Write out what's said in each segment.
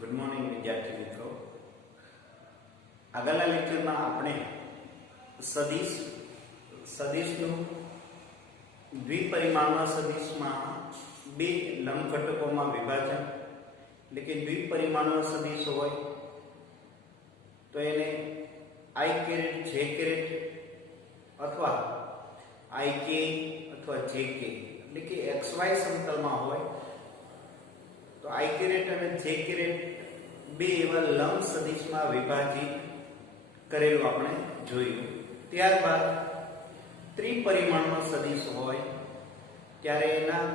Good morning વિદ્યાર્થી મિત્રો. આગળના લેક્ચરમાં આપણે સદિશનું દ્વિપરિમાણમાં સદિશમાં બે લંબ ઘટકોમાં વિભાજન એટલે કે દ્વિપરિમાણમાં સદિશ હોય તો એને i કેરેટ j કેરેટ અથવા ik અથવા jk એટલે કે xy સમતલમાં હોય તો i કેરેટ અને j કેરેટ બે એવા લંબ સદિશમાં વિભાજિત કરેલું આપણે જોયું. ત્યારબાદ ત્રિપરિમાણમાં સદિશ હોય ત્યારે એના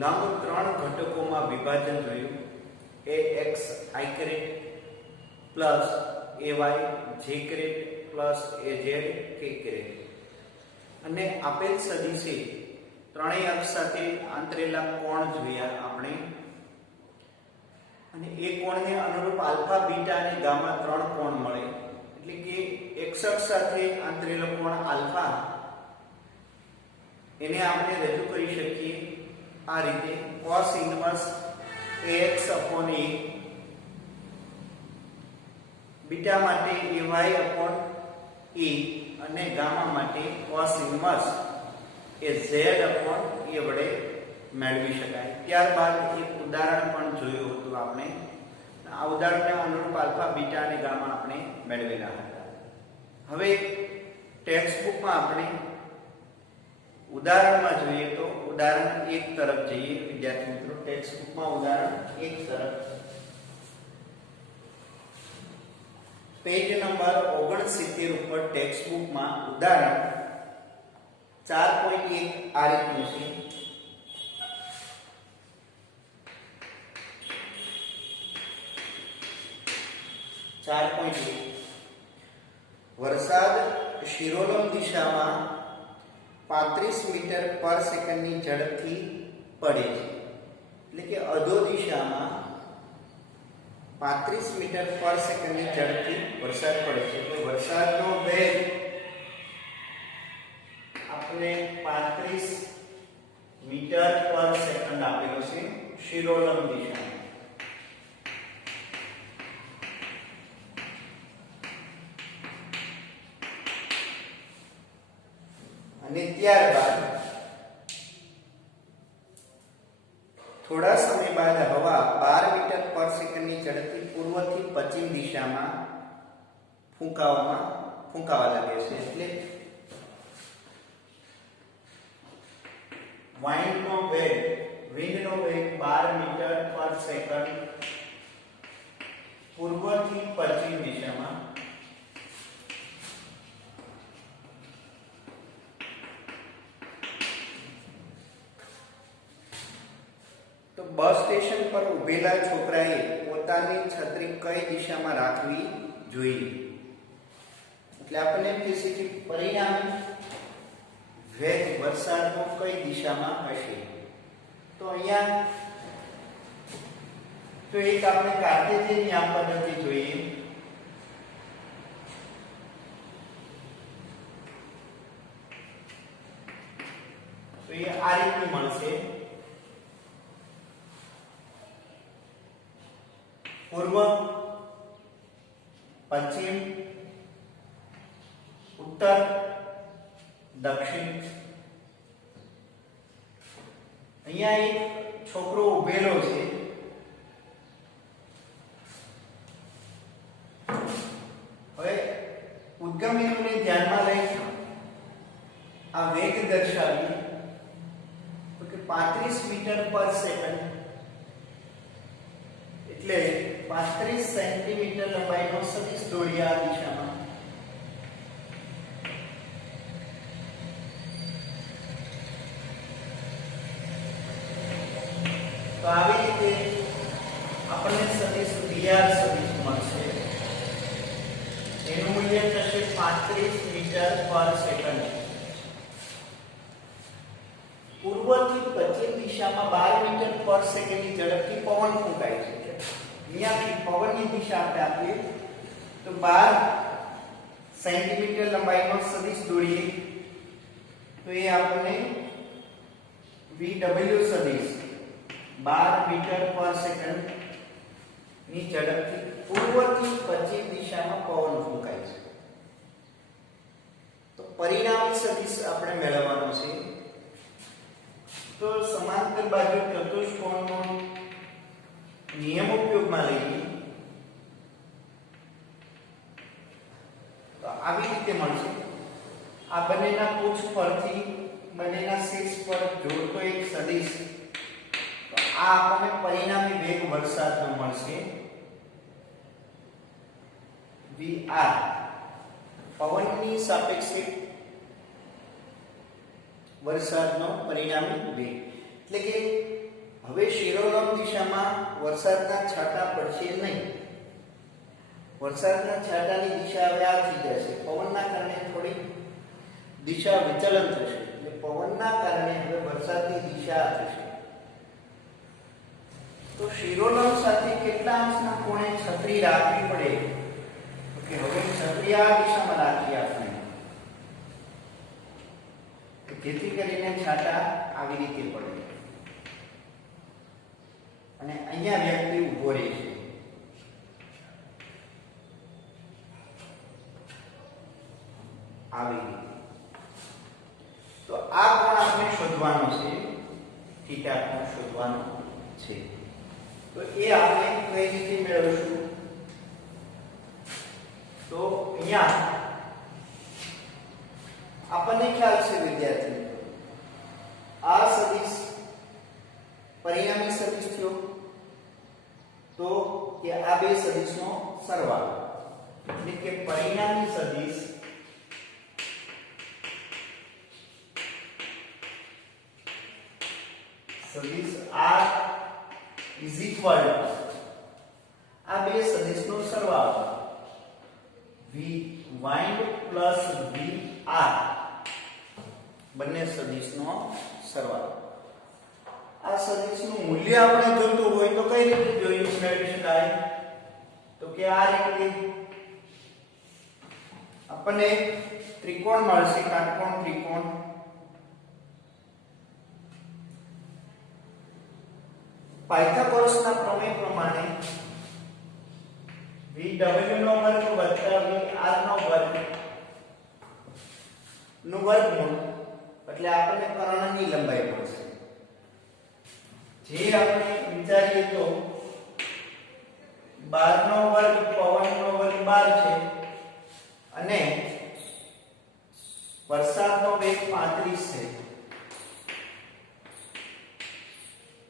લંબ ત્રણ ઘટકોમાં વિભાજન જોયું. ax i caret plus ay j caret plus az k caret. અને આપેલ સદિશે ત્રણેય અક્ષ સાથે આંતરેલા કોણ જોયા આપણે અને એ કોણને અનુરૂપ આલ્ફા બીટા અને ગામા ત્રણ કોણ મળે એટલે કે x અક્ષ સાથે આંતરેલો કોણ આલ્ફા એને આપણે રજૂ કરી શકીએ આ રીતે cos inverse ax upon a beta માટે ay upon a અને ગામા માટે cos inverse A z upon a વડે મેળવી શકાય. ત્યારબાદ એક ઉદાહરણ પણ જોયું હતું આપણે. આ ઉદાહરણને અનુરૂપ આલ્ફા બીટા અને ગામા આપણે મેળવેલા હતા. હવે ટેક્સ્ટબુકમાં આપણે ઉદાહરણમાં જોઈએ તો ઉદાહરણ 1 તરફ જઈએ વિદ્યાર્થી મિત્રો. ટેક્સ્ટબુકમાં ઉદાહરણ 1 તરફ પેજ નંબર 69 ઉપર ટેક્સ્ટબુકમાં ઉદાહરણ 4.1 આ રીતનું છે. વરસાદ શિરોલમ દિશામાં 35 મીટર પર સેકન્ડની ઝડપથી પડે છે એટલે કે અધો દિશામાં 35 મીટર પર સેકન્ડની ઝડપથી વરસાદ પડે છે. એટલે વરસાદનો વેગ આપણે 35 મીટર પર સેકન્ડ આપેલો છે શિરોલમ દિશામાં. અને ત્યારબાદ થોડા સમય બાદ હવા 12 મીટર પર સેકન્ડની ઝડપથી પૂર્વથી પશ્ચિમ દિશામાં ફૂંકાવા લાગે છે. એટલે વિન્ડનો વેગ 12 મીટર પર સેકન્ડ પૂર્વથી પશ્ચિમ દિશામાં બસ સ્ટેશન પર ઉભેલા છોકરાએ પોતાની છત્રી કઈ દિશામાં રાખવી જોઈએ. એટલે આપણને એમ કહેશે કે પરિણામી વેગ વરસાદનો કઈ દિશામાં હશે. તો અહીંયા તો એક આપણે કાર્ટેશિયન યામ પદ્ધતિ જોઈએ. તો એ આ રીતનું મળશે. પૂર્વ, પશ્ચિમ, ઉત્તર, દક્ષિણ. અહીંયા એક છોકરો ઉભેલો છે. હવે ઉદ્ગમ બિંદુને ધ્યાનમાં લઈ આ વેગ દર્શાવી તો કે 35 મીટર પર સેકન્ડ એટલે 35 સેન્ટીમીટર લંબાઈનો સદિશ દોરીએ આ દિશામાં. તો આવી રીતે આપણને સદિશ dr સદિશ મળશે. એનું મૂલ્ય થશે 35 મીટર પર સેકન્ડ. પૂર્વથી પશ્ચિમ દિશામાં 12 મીટર પર સેકન્ડની ઝડપથી પવન ફૂંકાય છે. અહીંયાથી પવનની દિશા આપણે આપીએ તો 12 સેન્ટીમીટર લંબાઈનો સદિશ દોરીએ તો એ આપણને VW સદિશ 12 મીટર પર સેકન્ડ ની ઝડપથી પૂર્વથી પશ્ચિમ દિશામાં પવન ફૂંકાય છે. તો પરિણામી સદિશ આપણે મેળવવાનો છે. તો સમાંતર બાજુ ચતુષ્કોણનો નિયમ ઉપયોગમાં લઈએ તો આવી રીતે મળશે. આ બંનેના પુચ્છ પરથી બંનેના શીર્ષ પર જોડતો એક સદિશ. તો આ આપણને પરિણામી વેગ વરસાદનો મળશે vr. પવનની સાપેક્ષે વરસાદનો પરિણામી વેગ એટલે કે હવે શિરોલંબ દિશામાં વરસાદના છાંટા પડશે નહીં. વરસાદના છાંટાની દિશા હવે આ થઈ જશે. પવનના કારણે થોડી દિશા વિચલન થશે. એટલે પવનના કારણે હવે વરસાદની દિશા થશે. તો શિરોલંબ સાથે કેટલા અંશના કોણે છત્રી રાખવી પડે? કે હવે છત્રી આ દિશામાં રાખીએ આપણે, જેથી કરીને છાંટા આવી રીતે પડે અને અહીંયા વ્યક્તિ ઊભો રહે છે. આવી રીતે. તો આ કોણ આપણે શોધવાનો છે, થીટા કોણ શોધવાનો છે. તો એ આપણે કઈ રીતે મેળવશું? તો અહીંયા આપણને ખ્યાલ છે વિદ્યાર્થી મિત્રો, આ સદિશ પરિણામી સદિશ થયો તો કે આ બે સદિશનો સરવાળો એટલે કે પરિણામી સદિશ r is equal to આ બે સદિશનો સરવાળો v wind plus vr બંને સદિશનો સરવાળો. આ સદિશનું મૂલ્ય આપણે જોઈતું હોય તો કઈ રીતે મેળવી શકાય? તો કે આ રીતે આપણને ત્રિકોણ મળશે, કાટકોણ ત્રિકોણ. પાયથાગોરસના પ્રમેય પ્રમાણે vw નો વર્ગ વત્તા vr નો વર્ગ નું વર્ગમૂળ એટલે આપણને કર્ણની લંબાઈ મળશે. જે આપણે વિચારીએ તો 12 નો વર્ગ પવનનો વર્ગ 12 છે અને વરસાદનો વેગ 35 છે.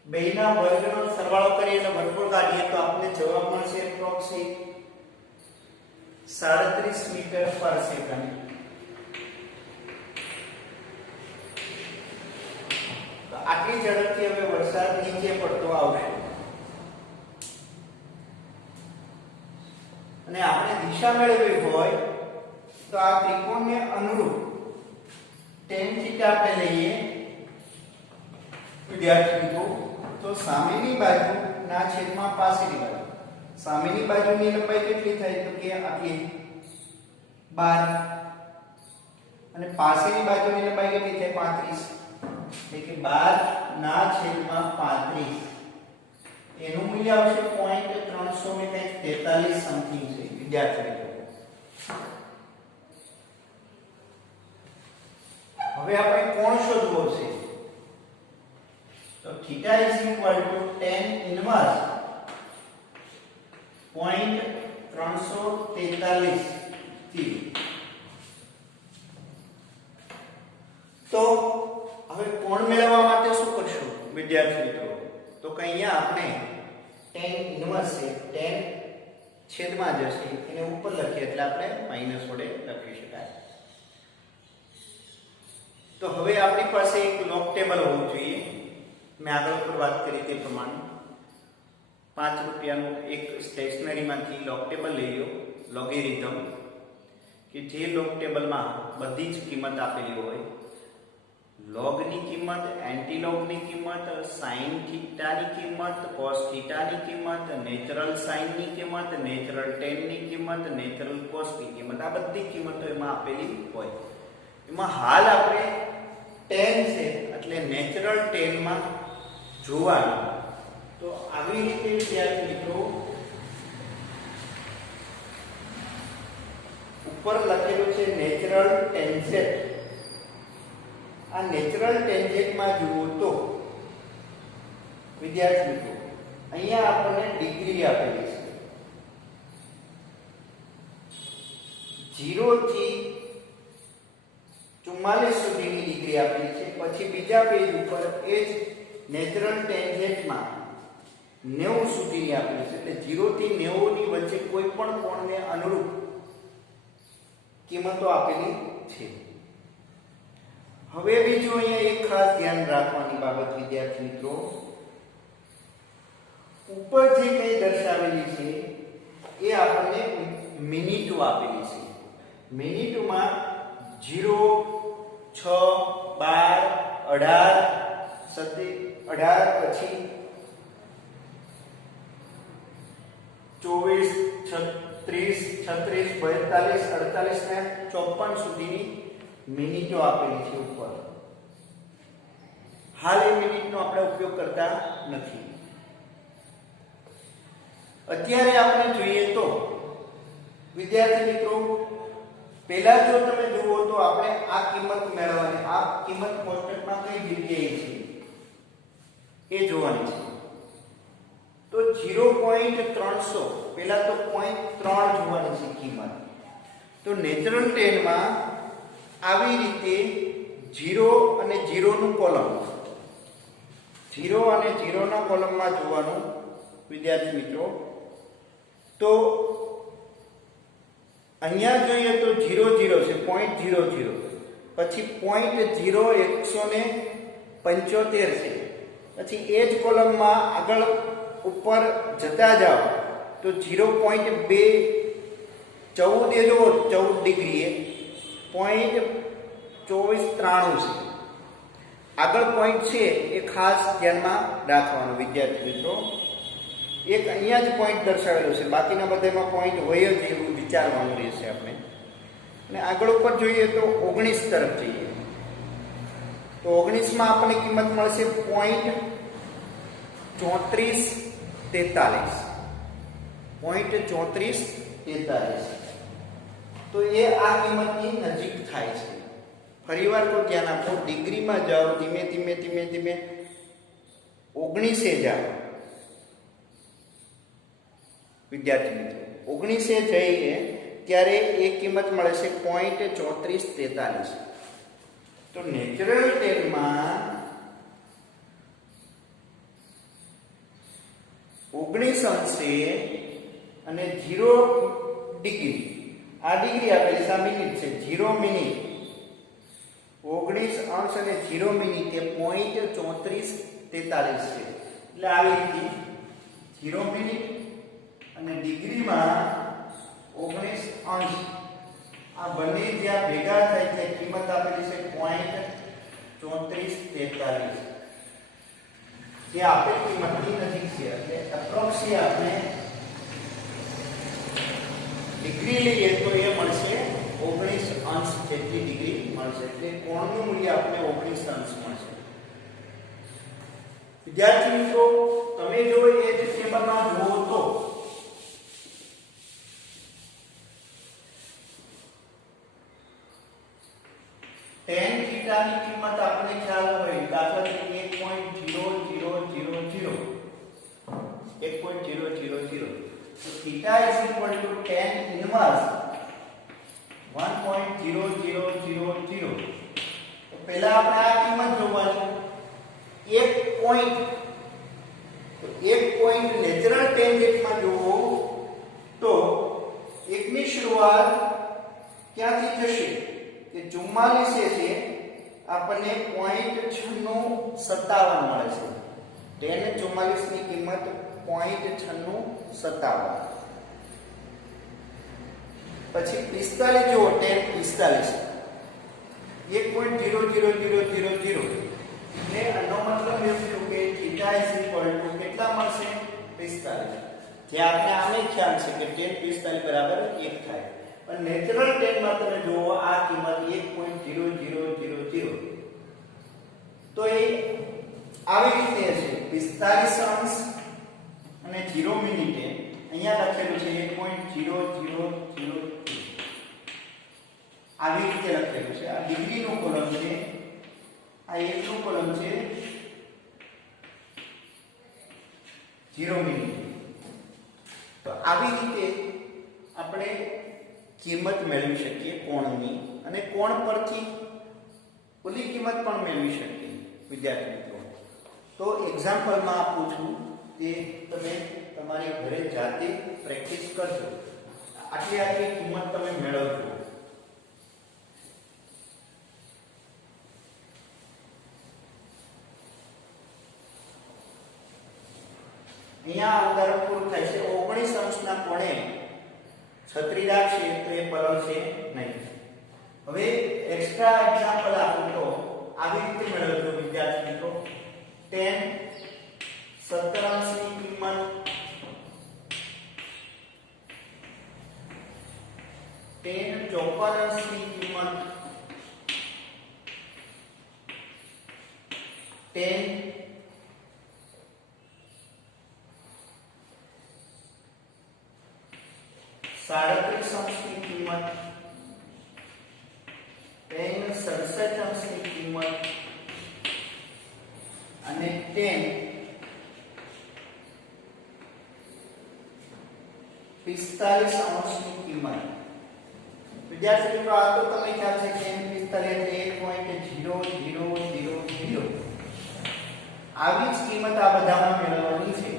બેના વર્ગનો સરવાળો કરીએ અને વર્ગમૂળ કાઢીએ તો આપણને જવાબ મળશે એપ્રોક્સિમેટ 37 મીટર પર સેકન્ડ. તો આટલી ઝડપથી હવે વરસાદ નીચે પડતો આવશે અને આપણે દિશા મેળવવી હોય તો આ ત્રિકોણને અનુરૂપ tan θ આપણે લઈએ વિદ્યાર્થી મિત્રો. તો સામેની બાજુના છેદમાં પાછળની બાજુ, સામેની બાજુની લંબાઈ કેટલી થાય? તો કે આટલી 12 અને પાછળની બાજુની લંબાઈ કેટલી થાય? 35 એટલે કે 12 ના છેદમાં 35 એનું મૂલ્ય આવશે 0.343 સમથિંગ છે વિદ્યાર્થી મિત્રો. હવે આપણે કોણ શોધવો છે? તો theta is equal to tan inverse 0.343 થી. તો હવે કોણ મેળવવા માટે શું કરશું વિદ્યાર્થી મિત્રો? તો કે અહીંયા આપણે tan ઇન્વર્સ છે, tan છેદમાં જશે એને ઉપર લખીએ એટલે આપણે માઈનસ વડે લખી શકાય. તો હવે આપણી પાસે એક લોગ ટેબલ હોવું જોઈએ. મેં આગળ પર વાત કરી તે પ્રમાણે 5 રૂપિયાનું એક સ્ટેશનરીમાંથી લોગ ટેબલ લઈ લો, લોગેરિધમ, કે જે લોગ ટેબલમાં બધી જ કિંમત આપેલી હોય. લોગની કિંમત, એન્ટીલોગની કિંમત, સાઇન થીટાની કિંમત, કોસ થીટાની કિંમત, નેચરલ સાઇનની કિંમત, નેચરલ ટેનની કિંમત, નેચરલ કોસની કિંમત, આ બધી કિંમતો એમાં આપેલી હોય. એમાં હાલ આપણે tan છે એટલે નેચરલ ટેનમાં જોવાનું. તો આવી રીતે વિદ્યાર્થી મિત્રો ઉપર લખેલું છે નેચરલ ટેન્જેન્ટ. આ નેચરલ ટેન્જેન્ટમાં જુઓ તો વિદ્યાર્થી મિત્રો અહીંયા આપણને ડિગ્રી આપેલી છે. 0 થી 44 સુધીની ડિગ્રી આપેલી છે. પછી બીજા પેજ ઉપર એ જ નેચરલ ટેન્જેન્ટમાં 90 સુધીની આપેલી છે. એટલે 0 થી 90 ની વચ્ચે કોઈ પણ કોણને અનુરૂપ કિંમતો આપેલી છે. હવે બીજું અહીંયા એક ખાસ ધ્યાન રાખવાની બાબત વિદ્યાર્થી મિત્રો, ઉપર જે કંઈ દર્શાવેલી છે એ આપણને મિનિટો આપેલી છે. મિનિટોમાં 0, 6, 12, 18, પછી 24, 36, 42, 48 ને 54 સુધીની મિનિટો આપેલી છે ઉપર. હાલ એ મિનિટનો આપણે ઉપયોગ કરતા નથી. અત્યારે આપણે જોઈએ તો વિદ્યાર્થી મિત્રો પહેલા જો તમે જુઓ તો આપણે આ કિંમત મેળવવાની, આ કિંમત કોષ્ટકમાં કઈ જગ્યાએ છે એ જોવાની છે. તો 0.300 પહેલા તો 0.3 જોવાની છે કિંમત. તો નેચરલ ટેનમાં આવી રીતે 0 અને 0 નું કોલમ, 0 અને 0 ના કોલમમાં જોવાનું વિદ્યાર્થી મિત્રો. તો અહીંયા જોઈએ તો 0 0 છે 0.00, પછી 0.175 છે. પછી એ જ કોલમમાં આગળ ઉપર જતા જાઓ તો 0.2 14 એ જો 14 ડિગ્રીએ 0.2493 છે. આગળ પોઈન્ટ છે એ ખાસ ધ્યાનમાં રાખવાનું વિદ્યાર્થી મિત્રો. એક અહીંયા જ પોઈન્ટ દર્શાવેલો છે, બાકીના બધામાં પોઈન્ટ હોય જ એવું વિચારવાનું રહેશે આપણે. અને આગળ ઉપર જોઈએ તો 19 તરફ જઈએ તો 19 માં આપણને કિંમત મળશે 0.3443. 0.3443. તો એ આ કિંમતની નજીક થાય છે. ફરીવાર તો ધ્યાન આપો, ડિગ્રીમાં જાઓ, ધીમે ધીમે 19 જાઓ વિદ્યાર્થી મિત્રો. 19 જઈએ ત્યારે એ કિંમત મળે છે 0.3443. તો નેચરલ ટેનમાં 19 અંશે અને 0 ડિગ્રી, આ ડિગ્રી આપેલી છે, આ મિનિટ છે, 0 મિનિટ, 19 અંશ અને 0 મિનિટ એ 0.3443 છે. એટલે આવી રીતે 0 મિનિટ અને ડિગ્રીમાં 19 અંશ, આ બંને જ્યાં ભેગા થાય છે કિંમત આપેલી છે 0.3443. જે આપેલી કિંમતની નજીક છે. એટલે એપ્રોક્સી આપણે ડિગ્રી લઈએ તો એ મળશે 19 અંશ જેટલી ડિગ્રી મળશે. એટલે કોણનું મૂલ્ય આપણે 19 અંશ મળશે. વિદ્યાર્થી મિત્રો તમે જો એ જ ટેબલમાં જુઓ તો tan θ ની કિંમત આપણે ખ્યાલ હોય, દાખલા તરીકે 1.0000, 1.000. તો θ tan inverse 1.0000. તો પહેલા આપણે આ કિંમત જોવાની. એક પોઈન્ટ નેચરલ ટેન્જેન્ટમાં જુઓ તો 1 ની શરૂઆત ક્યાંથી થશે કે 44 છે, આપણને 0.9657 મળે છે. tan 44 ની કિંમત 0.9657. પછી 45 જુઓ, tan 45 1.00000. એટલે આનો મતલબ એમ થયું કે θ કેટલા મળશે 45. જે આપણે આને ખ્યાલ છે કે tan 45 બરાબર 1 થાય. પણ નેચરલ ટેનમાં તમે જુઓ આ કિંમત 1.0000. તો એ આવી રીતે છે 45 અંશ અને 0 મિનિટે અહીંયા લખેલું છે 1.0000. આવી રીતે લખેલું છે, આ ડિગ્રીનો કોલમ છે, આ એકનો કોલમ છે 0 મિનિટ. તો આવી રીતે આપણે કિંમત મેળવી શકીએ કોણની, અને કોણ પરથી ઓલી કિંમત પણ મેળવી શકીએ વિદ્યાર્થી મિત્રો. તો એક્ઝામ્પલમાં આપું છું, તે તમે તમારી ઘરે જાતે પ્રેક્ટિસ કરજો. આટલી કિંમત તમે મેળવજો. અહીંયા ઉદાહરણ પૂરું થાય છે. 19 અંશના કોણે છત્રી રાખશે તો એ પલળશે નહીં. હવે એક્સ્ટ્રા એક્ઝામ્પલ આપું તો આવી રીતે મેળવજો વિદ્યાર્થી મિત્રો. 10 17 અંશની કિંમત, 10 54 અંશની કિંમત, 10 37 અંશની કિંમત, 10 67 અંશની કિંમત અને 10 45 અંશની કિંમત. વિદ્યાર્થી મિત્રો, આ તો તમને ખ્યાલ છે કે 45 એટલે 1.0000. આવી જ કિંમત આ બધામાં મેળવવાની છે.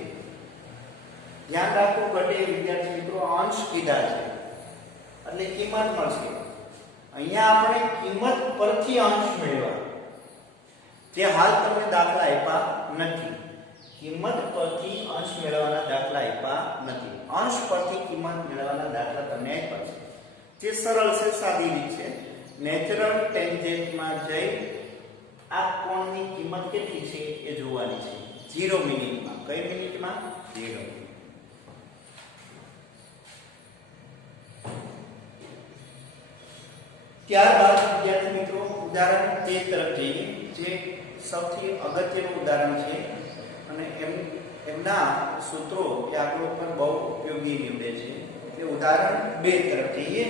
ધ્યાન રાખો ઘટે વિદ્યાર્થી મિત્રો, અંશ કીધા છે એટલે કિંમત મળશે. અહીંયા આપણે કિંમત પરથી અંશ મેળવવા, જે હાલ તમને દાખલા આપ્યા નથી. કિંમત પરથી અંશ મેળવવાના દાખલા આપ્યા નથી. અંશ પરથી કિંમત મેળવવાના દાખલા તમને આપ્યા છે, જે સરળ છે, સાદી રીત છે. નેચરલ ટેન્જેન્ટમાં જઈ આ કોણની કિંમત કેટલી છે એ જોવાની છે 0 મિનિટમાં. કઈ મિનિટમાં? 0. ત્યારબાદ વિદ્યાર્થી મિત્રો ઉદાહરણ 13 તરફ જઈએ, જે સૌથી અગત્યનું ઉદાહરણ છે અને એમના સૂત્રો એ આગળ પર બહુ ઉપયોગી નીવડે છે. એટલે ઉદાહરણ 2 તરફ જઈએ.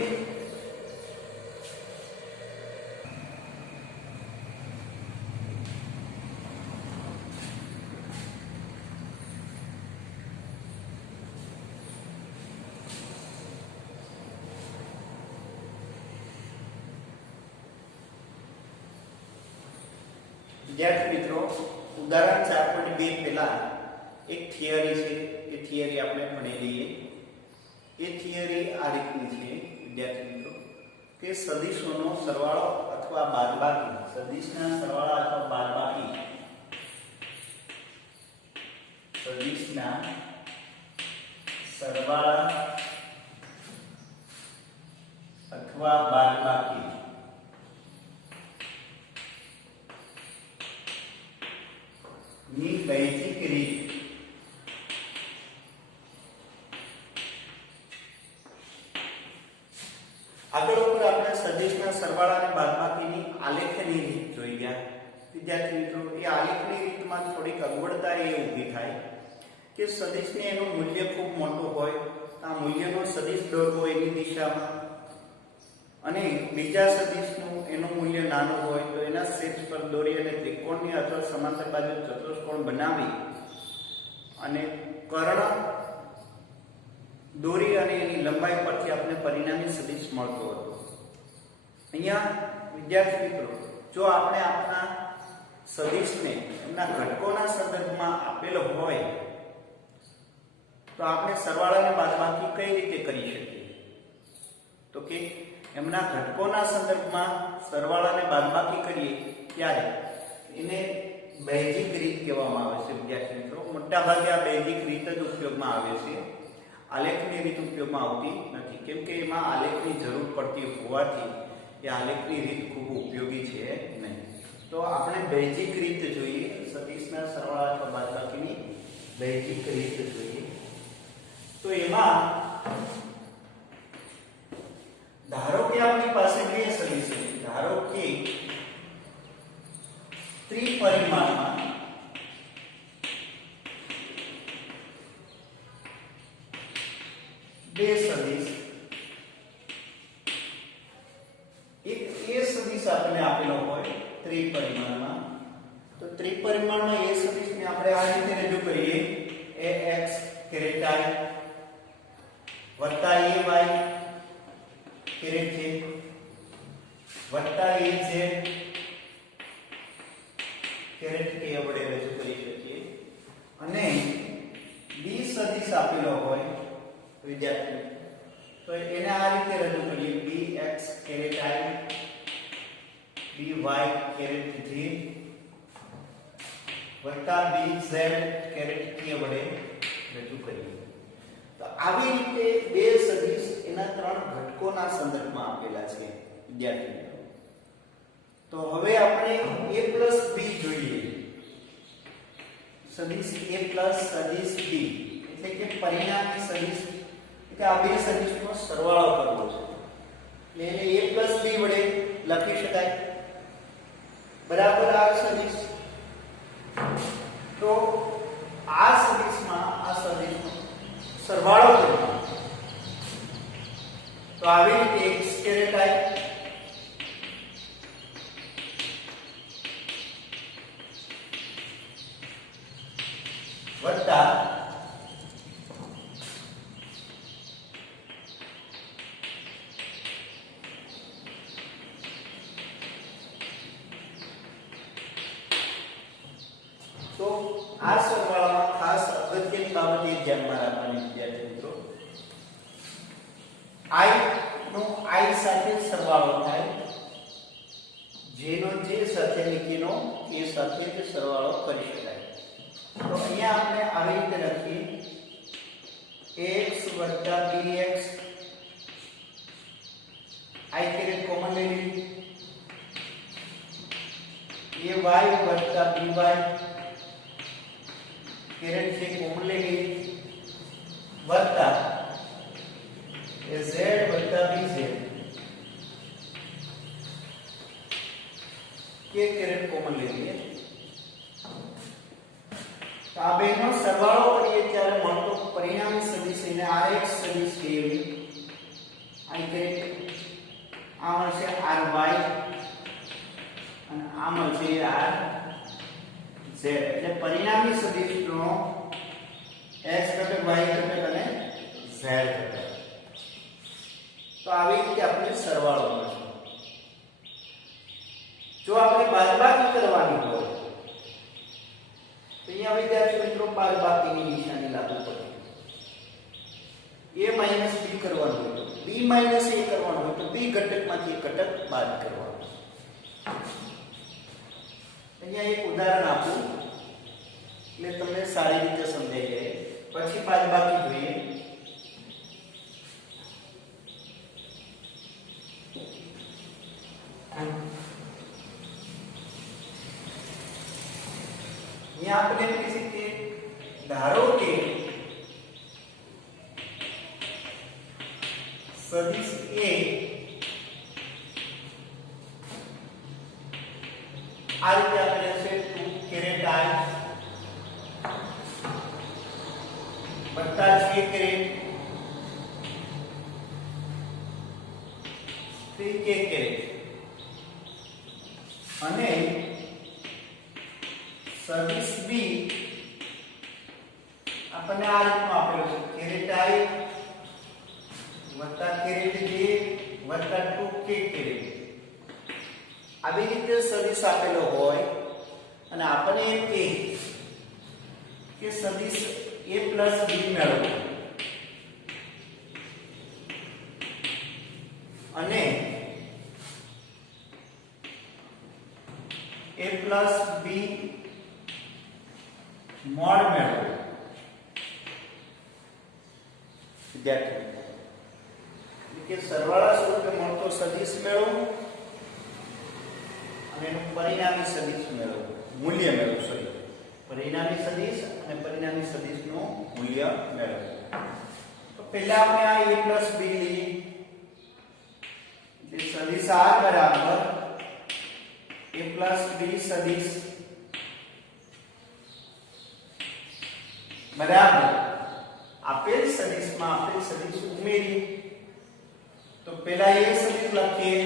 વિદ્યાર્થી મિત્રો, ઉદાહરણ 4.2 પહેલા એક થિયરી છે, એ થિયરી આપણે ભણી લઈએ. એ થિયરી આ રીતની છે વિદ્યાર્થી મિત્રો કે સદિશોનો સરવાળો અથવા બાદબાકી, સદિશના સરવાળા અથવા બાદબાકી, સદિશના સરવાળા અથવા બાદબાકી ની બૈજિક રીત આગળ ઉપર આપણે સદિશના સરવાળા અને બાદબાકીની આલેખની રીત જોઈ ગયા. વિદ્યાર્થી મિત્રો, એ આલેખની રીતમાં થોડીક અગવડતા એ ઊભી થાય કે સદિશને એનું મૂલ્ય ખૂબ મોટું હોય, આ મૂલ્યનો સદિશ દોરવો એની દિશામાં, અને બીજા સદિશનું એનું મૂલ્ય નાનું હોય તો એના શીર્ષ પર દોરી અને ત્રિકોણની અથવા સમાંતર બાજુ ચતુષ્કોણ બનાવી અને કર્ણ દોરી અને એની લંબાઈ પરથી આપણે પરિણામી સદિશ મળતો હતો. અહીંયા વિદ્યાર્થી મિત્રો, જો આપણે આપણા સદિશને એમના ઘટકોના સંદર્ભમાં આપેલો હોય તો આપણે સરવાળા અને બાદબાકી કઈ રીતે કરી શકીએ? તો કે એમના ઘટકોના સંદર્ભમાં સરવાળા અને બાદબાકી કરીએ ત્યારે એને બૈજિક રીત કહેવામાં આવે છે. વિદ્યાર્થી મિત્રો, મોટા ભાગે આ બૈજિક રીત જ ઉપયોગમાં આવે છે, આલેખની રીત ઉપયોગમાં આવતી નથી, કેમ કે એમાં આલેખની જરૂર પડતી હોવાથી એ આલેખની રીત ખૂબ ઉપયોગી છે નહીં. તો આપણે બૈજિક રીત જોઈએ, સદિશના સરવાળા અથવા બાદબાકીની બૈજિક રીત જોઈએ. તો એમાં ધારો કે આપણી પાસે બે સદિશ છે. ધારો કે ત્રિપરિમાણમાં બે સદિશ આપેલો હોય ત્રિપરિમાણમાં, તો ત્રિપરિમાણમાં એ સદિશને આપણે આ રીતે રજૂ કરીએ ax કેરેટ I વત્તા ay કેરેટ j વત્તા az કેરેટ k વડે રજૂ કરી શકીએ. અને b સદિશ આપેલો હોય વિદ્યાર્થી, તો એને આ રીતે રજૂ કરીએ bx caret I by caret j વત્તા bz કેરેટ k વડે રજૂ કરીએ. તો આવી રીતે બે સદિશ એના ત્રણ ઘટકોના સંદર્ભમાં આપેલા છે વિદ્યાર્થી. તો હવે આપણે a b જોઈએ. સદિશ a સદિશ b એટલે કે પરિણામી સદિશ, એટલે આ બે સદિશનો સરવાળો કરવો છે એટલે એને a b વડે લખી શકાય બરાબર આ સદિશ. તો આ સદિશમાં આ સદિશનો સરવાળો કરવાનો, તો આવી રીતે x કેરેટ I વત્તા તો આ સરવાળામાં ખાસ અગત્યની બાબત એ ધ્યાનમાં રાખવાની વિદ્યાર્થી મિત્રો, I નો I સાથે સરવાળો થાય, j નો j સાથે અને k નો k સાથે જ સરવાળો કરી શકાય. તો અહીંયા આપણે આવી રીતે લખીએ ax bx I caret common લઈ લઈએ, ay by કેરેટ છે કોમન લઈ લઈએ વત્તા az bz k caret common લઈ લઈએ. આ બેનો સરવાળો કરીએ ત્યારે મળતો પરિણામી સદિશ એને rx સદિશ કહેવાય. I કેરેટ આ મળશે ry અને આ મળશે rz. એટલે પરિણામી સદિશનો x ઘટક y ઘટક અને z ઘટક. તો આવી રીતે આપણે સરવાળો મળશે. જો આપણે બાદબાકી કરવાની હોય તો અહીંયા વિદ્યાર્થી મિત્રો બાદબાકીની નિશાની લાગુ પડે. a b કરવાનું હોય તો b a કરવાનું હોય તો b ઘટકમાંથી એક ઘટક બાદ કરવાનો. અહીંયા એક ઉદાહરણ આપું એટલે તમને સારી રીતે સમજાઈ જાય. પછી બાદબાકી જોઈએ. यहाँ આપણે किसी के ધારો કે સદિશ a આ રીતે આપણે છે 2 કેરેટ I વત્તા j કેરેટ 3k કેરેટ અને સદિશ b આપણને આ રીતમાં આપેલું છે કેરેટ I વત્તા કેરેટ j વત્તા 2k કેરેટ. આવી રીતે સદિશ આપેલો હોય અને આપણને એમ કે સદિશ a b મેળવો અને a b મોડ મેળવો. વિદ્યાર્થી કે સરવાળા સ્વરૂપે મળતો સદિશ મેળવો અને એનું પરિણામી સદિશ મેળવો, મૂલ્ય મેળવો. સોરી, પરિણામી સદિશ અને પરિણામી સદિશનું મૂલ્ય મેળવો. તો પહેલા આપણે આ a b લઈએ. એટલે સદિશ r બરાબર a b સદિશ બરાબર આપેલ સદિશમાં આપેલ સદિશ ઉમેરી. તો પહેલા એ સદિશ લખીએ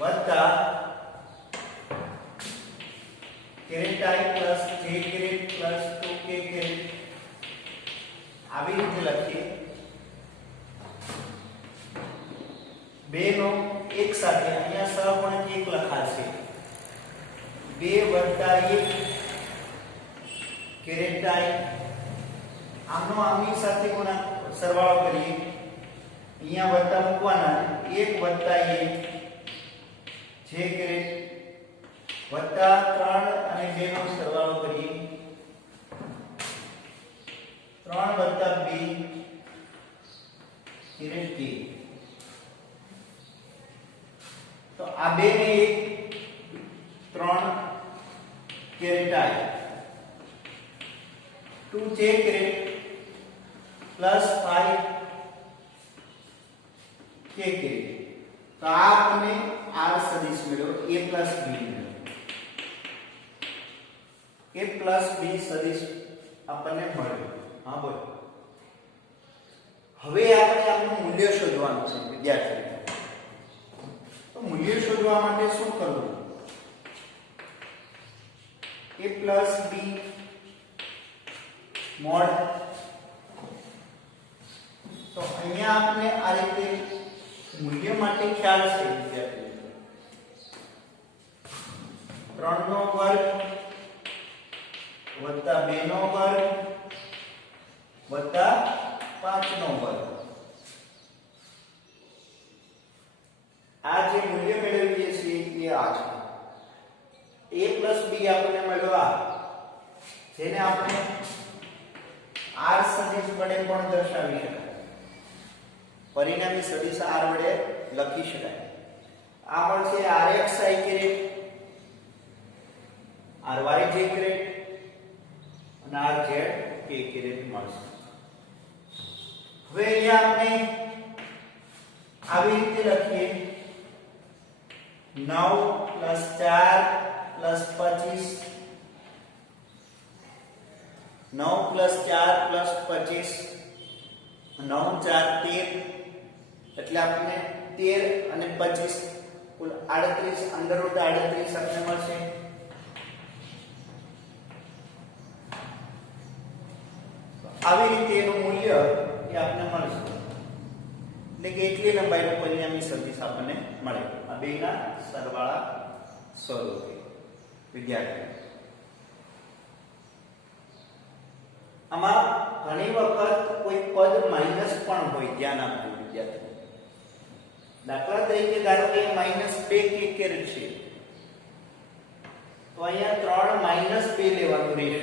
વત્તા કેરેટ I પ્લસ જે કેરેટ પ્લસ 2k કેરેટ આવી રીતે લખીએ. બે નો એક સાથે અહીંયા સહગુણક 1 લખાશે. 2 વત્તા 1 કેરેટ I આમનો આમની સાથે ગુણાકાર સરવાળો કરીએ. અહીંયા વત્તા મૂકવાના 1 વત્તા 1 જે કેરેટ વત્તા 3 અને 2 નો સરવાળો કરીએ. 3 વત્તા 2 કેરેટ k. તો આ બે ને 1 3 કેરેટ I 2 જે કેરેટ પ્લસ 5 k કેરેટ. તો આ આપણને r સદિશ મળ્યો a પ્લસ b મળ્યો. a પ્લસ b સદિશ આપણને મળ્યો. હા બોલ. હવે આપણે આનું મૂલ્ય શોધવાનું છે વિદ્યાર્થી. તો મૂલ્ય શોધવા માટે શું કરવું? a plus b mode. તો અહીંયા આપણે આ રીતે મૂલ્ય માટે ખ્યાલ છે વિદ્યાર્થી. 3 નો વર્ગ વત્તા 2 નો વર્ગ વત્તા 5 નો વર્ગ. આ જે મૂલ્ય મેળવીએ છીએ એ આ છે. a પ્લસ b આપણને મળ્યો આ, જેને આપણે r સદિશ વડે પણ દર્શાવી શકાય. પરિણામી સદિશ r વડે લખી શકાય. આ મળશે rxi caret ry j caret અને rz k કેરેટ મળશે. હવે અહીંયા આપણે આવી રીતે લખીએ 9 પ્લસ 4 પ્લસ 25 9 પ્લસ 4 પ્લસ 25 9 4 13 એટલે આપણે 13 અને 25 કુલ 38 અંડર રૂટ 38 આપણે મળશે. આવી રીતે એનું મૂલ્ય એ આપણને મળશે. એટલે કે એટલી લંબાઈનું પરિણામી સદિશ આપણને મળે આ બેના સરવાળા સ્વરૂપે. વિદ્યાર્થી, આમાં ઘણી વખત કોઈ પદ માઈનસ પણ હોય, ધ્યાન આપજો વિદ્યાર્થી. દાખલા તરીકે ધારો કે -2 k કેરેટ છે, તો અહીંયા 3 -2 લેવાનું રહેશે.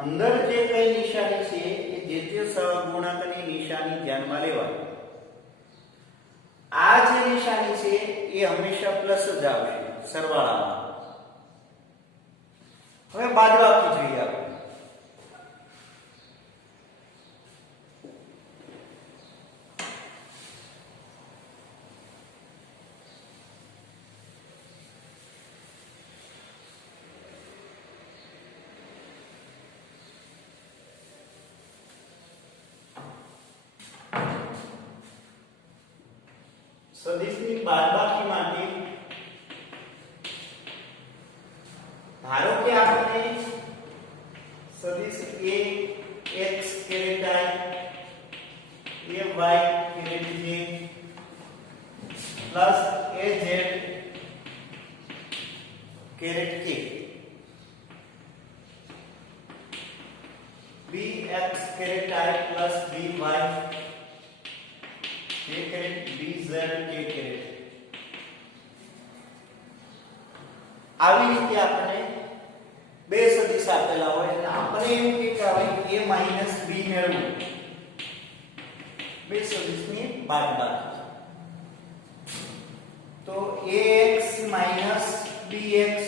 અંદર જે કઈ નિશાની છે એ જે તે સહગુણકની નિશાની ધ્યાનમાં લેવાની. આ જે નિશાની છે એ હંમેશા પ્લસ જ આવશે સરવાળામાં. હવે બાદબાકી જોઈએ આપણે. સદિશની બાદબાકી માટે ધારો કે આપણે સદિશ a x caret I a y caret j plus a z caret k b x caret I plus b y k caret bz k caret. આવી રીતે આપણે બે સદિશ આપેલા હોય અને આપણે એમ કહેવાય a માઈનસ b મેળવવું. બે સદિશની બાદબાકી. તો ax માઈનસ bx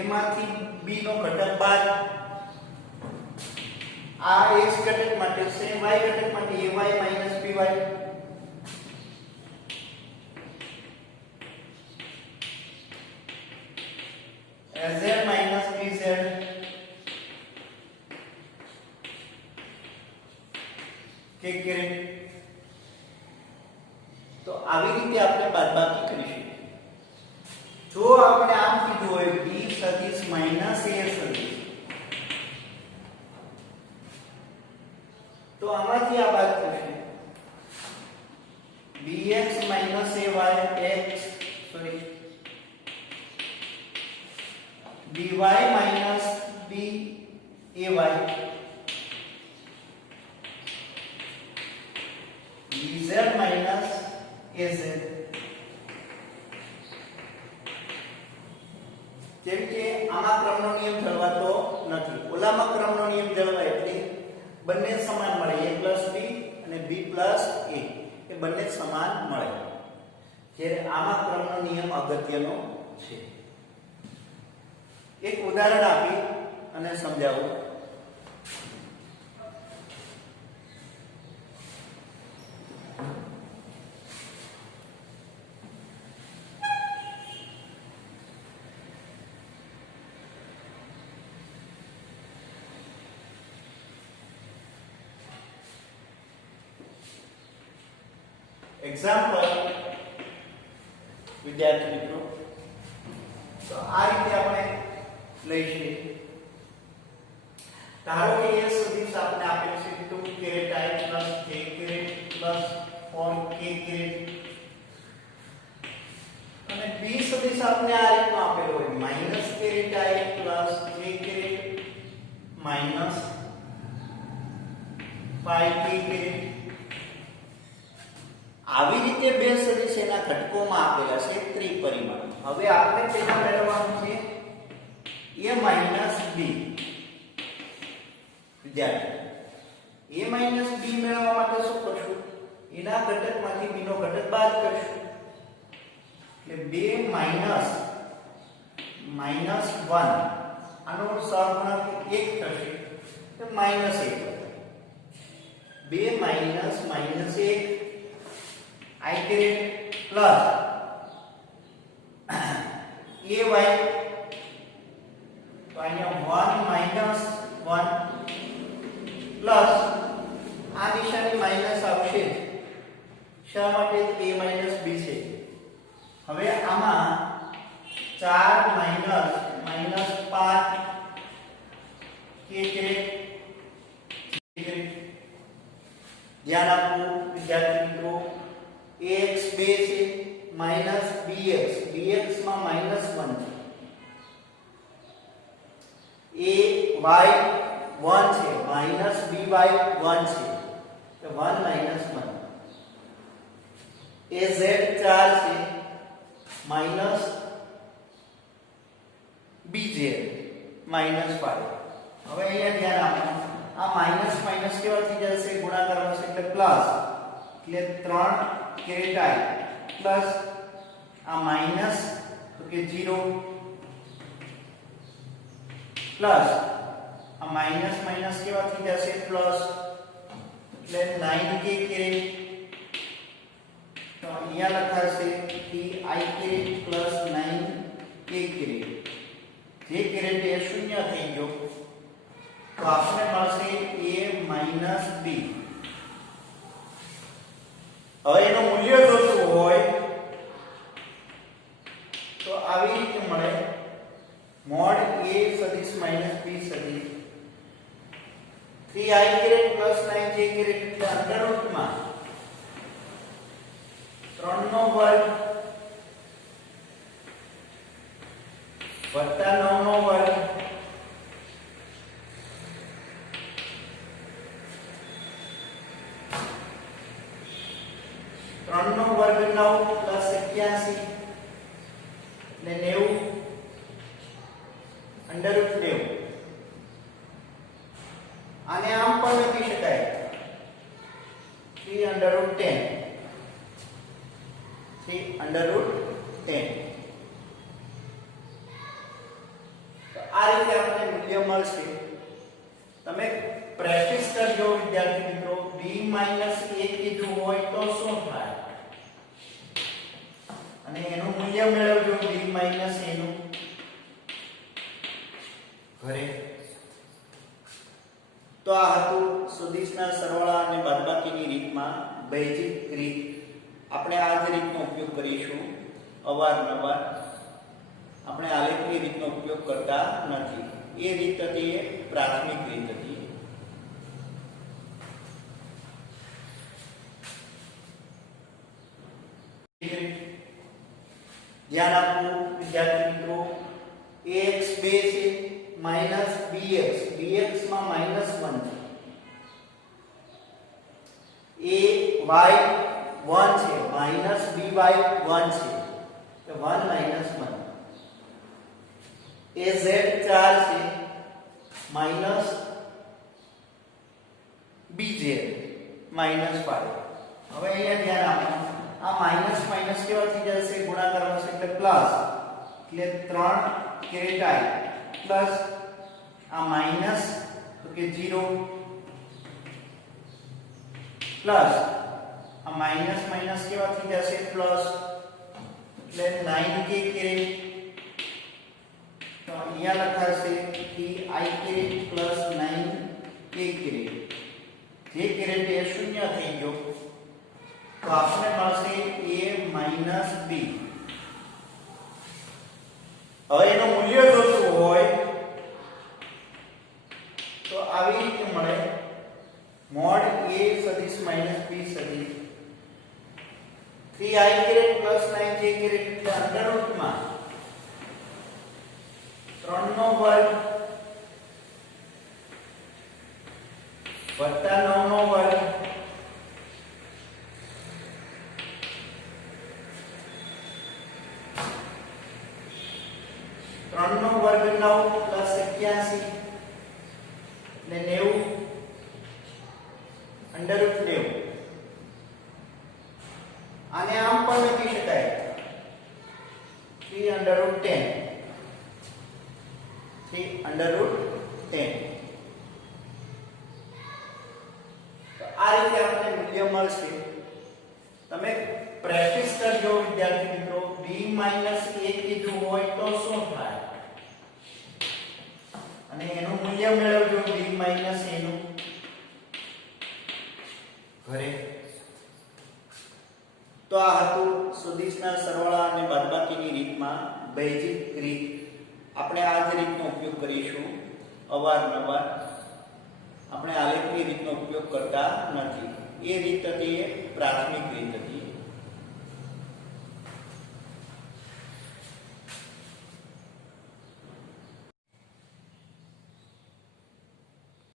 એમાંથી b નો ઘટક બાદ. આ x ઘટક માટે છે, y ઘટક માટે ay minus by. az minus bz k caret. તો આવી રીતે આપણે બાદબાકી કરી શકીએ. જો આપણે આમ કીધું હોય b સદિશ માઈનસ a સદિશ, તો આમાંથી આ બાદ થશે bx minus ay x, sorry, by minus b ay, bz minus az. જેમ કે આમાં ક્રમનો નિયમ જળવાતો નથી, ઓલામાં ક્રમનો નિયમ જળવાય એટલે બંને સમાન મળે, a plus b અને b plus a એ બંને સમાન મળે. જ્યારે આમાં ક્રમનો નિયમ અગત્યનો છે. એક ઉદાહરણ આપી અને સમજાવું. એક્ઝામ્પલ વિદ્યાર્થી મિત્રો, તો આ રીતે આપણે લઈશું. ધારો કે એ સદિશ આપણે આપેલ છે 2 caret i plus j caret plus 4k caret, અને b સદિશ આપણે આ રીતનો આપેલો હોય minus caret i plus j caret minus 5k caret. આવી રીતે બે સદિશ એના ઘટકોમાં આપેલા છે ત્રિપરિમાણ. હવે આપણે તેના મેળવવાનું છે a minus b. વિદ્યાર્થી, a minus b મેળવવા માટે શું કરશું? એના ઘટકમાંથી b નો ઘટક બાદ કરશું. એટલે 2 minus 1, આનો સહગુણક 1 થશે તો -1. 2 minus -1 I caret plus ay, તો અહીંયા 1 minus 1 plus આ નિશાની માઈનસ આવશે. શા માટે? a minus b છે. હવે આમાં 4 minus -5 k caret. ધ્યાન આપવું વિદ્યાર્થી મિત્રો, ax 2 છે minus bx, bx માં -1 છે. ay 1 છે minus by 1 છે, તો 1 minus 1. az 4 છે minus bj minus 5. હવે અહીંયા ધ્યાન આપવાનું, આ માઈનસ માઈનસ કેવા થઈ જશે? ગુણાકારમાં છે એટલે પ્લસ, એટલે 3 કેરેટ i પ્લસ આ માઈનસ તો કે 0 પ્લસ આ માઈનસ માઈનસ કેવા થઈ જશે? પ્લસ, એટલે 9k કેરેટ. તો અહીંયા લખાશે કે i caret plus 9k caret. જે કેરેટ એ શૂન્ય થઈ ગયો તો આપણે મળશે a minus b. હવે એનું મૂલ્ય જોતું હોય તો આવી રીતે મળે mod a સદિશ minus b સદિશ 3i caret plus 9j caret એટલે અંડર રૂટમાં 3 નો વર્ગ વત્તા 9 નો વર્ગ નો વર્ગ 9 પ્લસ 81 એટલે 90 અંડર રૂટ 90. આને આમ પણ લખી શકાય 3 અંડર રૂટ 10, 3 અંડર રૂટ 10. તો આ રીતે આપણને મૂલ્ય મળશે. તમે પ્રેક્ટિસ કરજો વિદ્યાર્થી મિત્રો. b - a કીધું હોય તો શું થાય અને એનું મૂલ્ય મેળવજો b - a નું ઘરે. તો આ હતું સદિશના સરવાળા અને બાદબાકીની રીતમાં બેઝિક રીત. આપણે આ જ રીતનો ઉપયોગ કરીશું અવારનવાર. આપણે આલેખની રીતનો ઉપયોગ કરતા નથી. એ રીત હતી એ પ્રાથમિક રીત હતી. ધ્યાન આપવું વિદ્યાર્થી મિત્રો. ax 2 છે માઈનસ bx, bx માં માઈનસ 1 છે. ay 1 છે માઈનસ by 1 છે તો 1 માઈનસ 1. az 4 છે માઈનસ bz માઈનસ 5. હવે અહીંયા ધ્યાન આપો. આ માઈનસ માઈનસ કેવા થઈ જશે? ગુણાકારમાં છે એટલે પ્લસ, એટલે 3 કેરેટ i પ્લસ આ માઈનસ તો કે 0 પ્લસ આ માઈનસ માઈનસ કેવા થઈ જશે? પ્લસ, એટલે 9k કેરેટ. તો અહીંયા લખાશે કે i caret plus 9k caret. જે કેરેટ એ શૂન્ય થઈ ગયો તો આપણે મળશે a માઈનસ b. હવે એનું મૂલ્ય જોતું હોય તો આવી રીતે મળે મોડ a સદિશ માઈનસ b સદિશ 3i caret plus 9j caret એટલે અંડર રૂટમાં 3 નો વર્ગ વત્તા 9 નો વર્ગ નો વર્ગ 9 પ્લસ 81 એટલે 90 અંડર રૂટ 90. આને આમ પણ લખી શકાય 3 અંડર રૂટ 10, 3 અંડર રૂટ 10. તો આ રીતે આપણને મૂલ્ય મળશે. તમે પ્રેક્ટિસ કરજો વિદ્યાર્થી મિત્રો. b - a કીધું હોય તો શું થાય અને એનું મૂલ્ય મેળવજો b - a નું ઘરે. તો આ હતું સદિશના સરવાળા અને બાદબાકીની રીતમાં બેઝિક રીત. આપણે આ જ રીતનો ઉપયોગ કરીશું અવારનવાર. આપણે આલેખની રીતનો ઉપયોગ કરતા નથી. એ રીત હતી એ પ્રાથમિક રીત હતી.